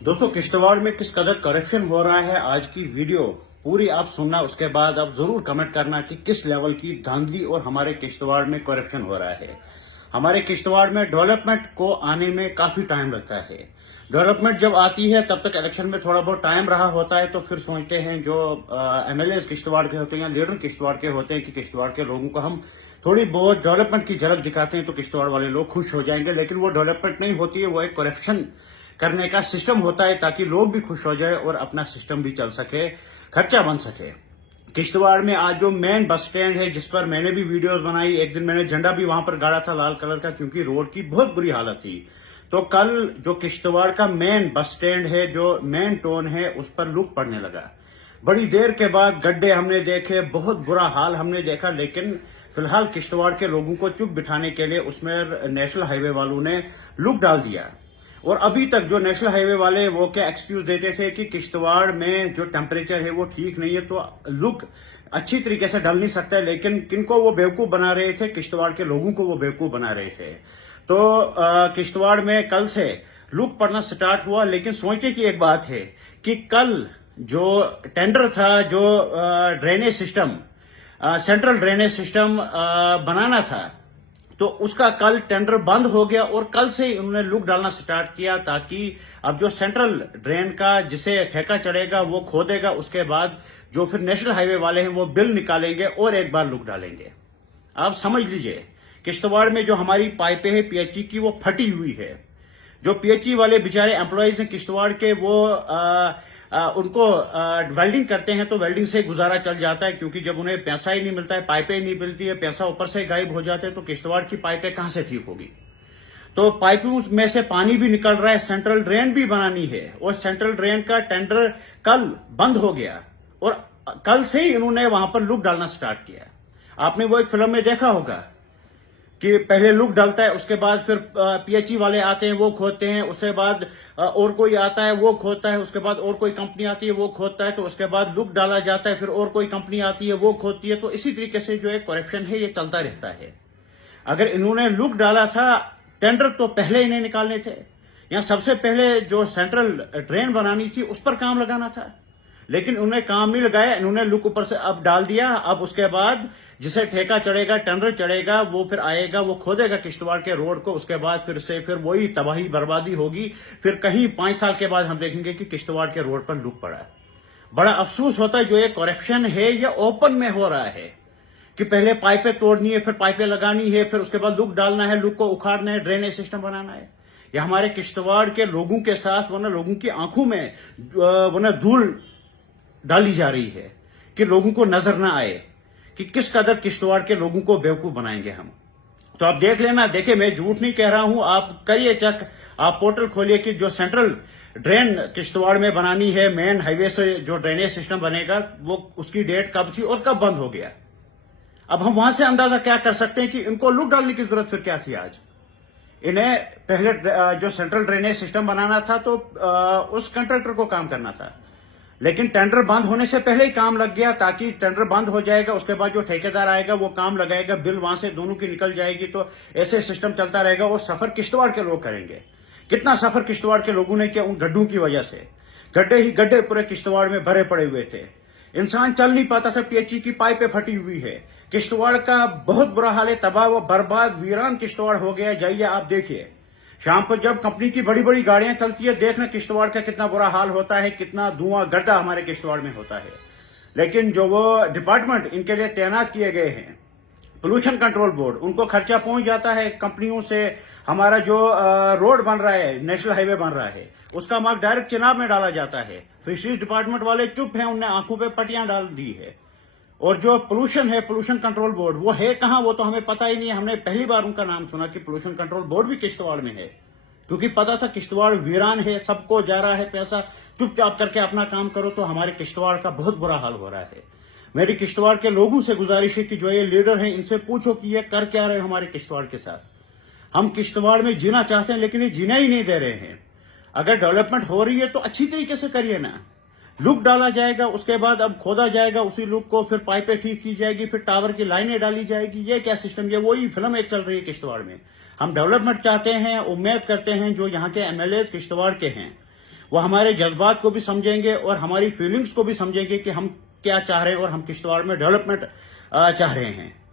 दोस्तों, किश्तवाड़ में किस कदर करप्शन हो रहा है, आज की वीडियो पूरी आप सुनना। उसके बाद आप जरूर कमेंट करना कि किस लेवल की धांधली और हमारे किश्तवाड़ में करप्शन हो रहा है। हमारे किश्तवाड़ में डेवलपमेंट को आने में काफी टाइम लगता है। डेवलपमेंट जब आती है तब तक इलेक्शन में थोड़ा बहुत टाइम रहा होता है, तो फिर सोचते हैं जो एमएलए किश्तवाड़ के होते हैं या लीडर किश्तवाड़ के होते हैं कि किश्तवाड़ के लोगों को हम थोड़ी बहुत डेवलपमेंट की झलक दिखाते हैं तो किश्तवाड़ वाले लोग खुश हो जाएंगे। लेकिन वो डेवलपमेंट नहीं होती है, वो एक करप्शन करने का सिस्टम होता है ताकि लोग भी खुश हो जाए और अपना सिस्टम भी चल सके, खर्चा बन सके। किश्तवाड़ में आज जो मेन बस स्टैंड है, जिस पर मैंने भी वीडियोस बनाई, एक दिन मैंने झंडा भी वहां पर गाड़ा था लाल कलर का, क्योंकि रोड की बहुत बुरी हालत थी। तो कल जो किश्तवाड़ का मेन बस स्टैंड है, जो मेन टोन है, उस पर लूट पड़ने लगा। बड़ी देर के बाद गड्ढे हमने देखे, बहुत बुरा हाल हमने देखा। लेकिन फिलहाल किश्तवाड़ के लोगों को चुप बिठाने के लिए उसमें नेशनल हाईवे वालों ने लूट डाल दिया। और अभी तक जो नेशनल हाईवे वाले वो क्या एक्सक्यूज देते थे कि किश्तवाड़ में जो टेम्परेचर है वो ठीक नहीं है, तो लुक अच्छी तरीके से डल नहीं सकता है। लेकिन किनको वो बेवकूफ बना रहे थे? किश्तवाड़ के लोगों को वो बेवकूफ बना रहे थे। तो किश्तवाड़ में कल से लुक पड़ना स्टार्ट हुआ। लेकिन सोचने की एक बात है कि कल जो टेंडर था, जो drainage system, central drainage system बनाना था, तो उसका कल टेंडर बंद हो गया और कल से ही उन्होंने लुक डालना स्टार्ट किया, ताकि अब जो सेंट्रल ड्रेन का जिसे ठेका चढ़ेगा वो खोदेगा, उसके बाद जो फिर नेशनल हाईवे वाले हैं वो बिल निकालेंगे और एक बार लुक डालेंगे। आप समझ लीजिए, किश्तवाड़ में जो हमारी पाइपें हैं पीएचई की, वो फटी हुई है। जो पीएचई वाले बेचारे एम्प्लॉयज हैं किश्तवाड़ के, वो उनको वेल्डिंग करते हैं तो वेल्डिंग से गुजारा चल जाता है, क्योंकि जब उन्हें पैसा ही नहीं मिलता है, पाइपें नहीं मिलती है, पैसा ऊपर से गायब हो जाते हैं, तो किश्तवाड़ की पाइपें कहां से ठीक होगी। तो पाइपों में से पानी भी निकल रहा है, सेंट्रल ड्रेन भी बनानी है, और सेंट्रल ड्रेन का टेंडर कल बंद हो गया और कल से ही इन्होंने वहां पर लुक डालना स्टार्ट किया। आपने वो एक फिल्म में देखा होगा कि पहले लुक डालता है, उसके बाद फिर पीएचई वाले आते हैं वो खोदते हैं, उसके बाद और कोई आता है वो खोदता है, उसके बाद और कोई कंपनी आती है वो खोदता है, तो उसके बाद लुक डाला जाता है, फिर और कोई कंपनी आती है वो खोदती है। तो इसी तरीके से जो एक करप्शन है ये चलता रहता है। अगर इन्होंने लुक डाला था, टेंडर तो पहले इन्हें निकालने थे, या सबसे पहले जो सेंट्रल ड्रेन बनानी थी उस पर काम लगाना था। लेकिन उन्हें काम नहीं लगाया, इन्होंने लुक ऊपर से अब डाल दिया। अब उसके बाद जिसे ठेका चढ़ेगा, टेंडर चढ़ेगा, वो फिर आएगा, वो खोदेगा किश्तवाड़ के रोड को, उसके बाद फिर वही तबाही बर्बादी होगी। फिर कहीं 5 साल के बाद हम देखेंगे कि किश्तवाड़ के रोड पर लुक पड़ा है। बड़ा अफसोस होता है जो ये करप्शन है ये ओपन में हो रहा है, कि पहले पाइपें तोड़नी है, फिर पाइपें लगानी है, फिर उसके बाद लुक डालना है, लुक को उखाड़ना है, ड्रेनेज सिस्टम बनाना है। ये हमारे किश्तवाड़ के लोगों के साथ वरना लोगों की आंखों में वरना धूल डाली जा रही है, कि लोगों को नजर ना आए कि किस कदर किश्तवाड़ के लोगों को बेवकूफ बनाएंगे हम। तो आप देख लेना, देखे, मैं झूठ नहीं कह रहा हूं, आप करिए चेक, आप पोर्टल खोलिए कि जो सेंट्रल ड्रेन किश्तवाड़ में बनानी है, मेन हाईवे से जो ड्रेनेज सिस्टम बनेगा, वो उसकी डेट कब थी और कब बंद हो गया। अब हम वहां से अंदाजा क्या कर सकते हैं कि इनको लूट डालने की जरूरत फिर क्या थी। आज इन्हें पहले जो सेंट्रल ड्रेनेज सिस्टम बनाना था तो उस कंट्रैक्टर को काम करना था, लेकिन टेंडर बंद होने से पहले ही काम लग गया, ताकि टेंडर बंद हो जाएगा, उसके बाद जो ठेकेदार आएगा वो काम लगाएगा, बिल वहां से दोनों की निकल जाएगी, तो ऐसे सिस्टम चलता रहेगा। और सफर किश्तवाड़ के लोग करेंगे। कितना सफर किश्तवाड़ के लोगों ने किया उन गड्ढों की वजह से। गड्ढे ही गड्ढे पूरे किश्तवाड़ में भरे पड़े हुए थे, इंसान चल नहीं पाता था, पीएचई की पाइपें फटी हुई है। किश्तवाड़ का बहुत बुरा हाल है, तबाह व बर्बाद वीरान किश्तवाड़ हो गया। जाइए आप देखिए, शाम को जब कंपनी की बड़ी बड़ी गाड़ियां चलती है, देखना किश्तवाड़ का कितना बुरा हाल होता है, कितना धुआं गड्ढा हमारे किश्तवाड़ में होता है। लेकिन जो वो डिपार्टमेंट इनके लिए तैनात किए गए हैं, पोल्यूशन कंट्रोल बोर्ड, उनको खर्चा पहुंच जाता है कंपनियों से। हमारा जो रोड बन रहा है, नेशनल हाईवे बन रहा है, उसका मार्ग डायरेक्ट चिनाब में डाला जाता है। फिशरीज डिपार्टमेंट वाले चुप हैं, उनने आंखों पे पट्टियां डाल दी है। और जो पोल्यूशन है, पोल्यूशन कंट्रोल बोर्ड, वो है कहां, वो तो हमें पता ही नहीं है। हमने पहली बार उनका नाम सुना कि पोल्यूशन कंट्रोल बोर्ड भी किश्तवाड़ में है, क्योंकि पता था किश्तवाड़ वीरान है, सबको जा रहा है पैसा, चुपचाप करके अपना काम करो। तो हमारे किश्तवाड़ का बहुत बुरा हाल हो रहा है। मेरी किश्तवाड़ के लोगों से गुजारिश है कि जो ये लीडर हैं, इनसे पूछो कि ये कर क्या रहे हमारे किश्तवाड़ के साथ। हम किश्तवाड़ में जीना चाहते हैं, लेकिन ये जीना ही नहीं दे रहे हैं। अगर डेवलपमेंट हो रही है तो अच्छी तरीके से करिए ना। लुक डाला जाएगा, उसके बाद अब खोदा जाएगा उसी लुक को, फिर पाइपें ठीक की जाएगी, फिर टावर की लाइनें डाली जाएगी। ये क्या सिस्टम, ये वही फिल्म एक चल रही है किश्तवाड़ में। हम डेवलपमेंट चाहते हैं, उम्मीद करते हैं जो यहाँ के एमएलए किश्तवाड़ के हैं वो हमारे जज्बात को भी समझेंगे और हमारी फीलिंग्स को भी समझेंगे कि हम क्या चाह रहे हैं और हम किश्तवाड़ में डेवलपमेंट चाह रहे हैं।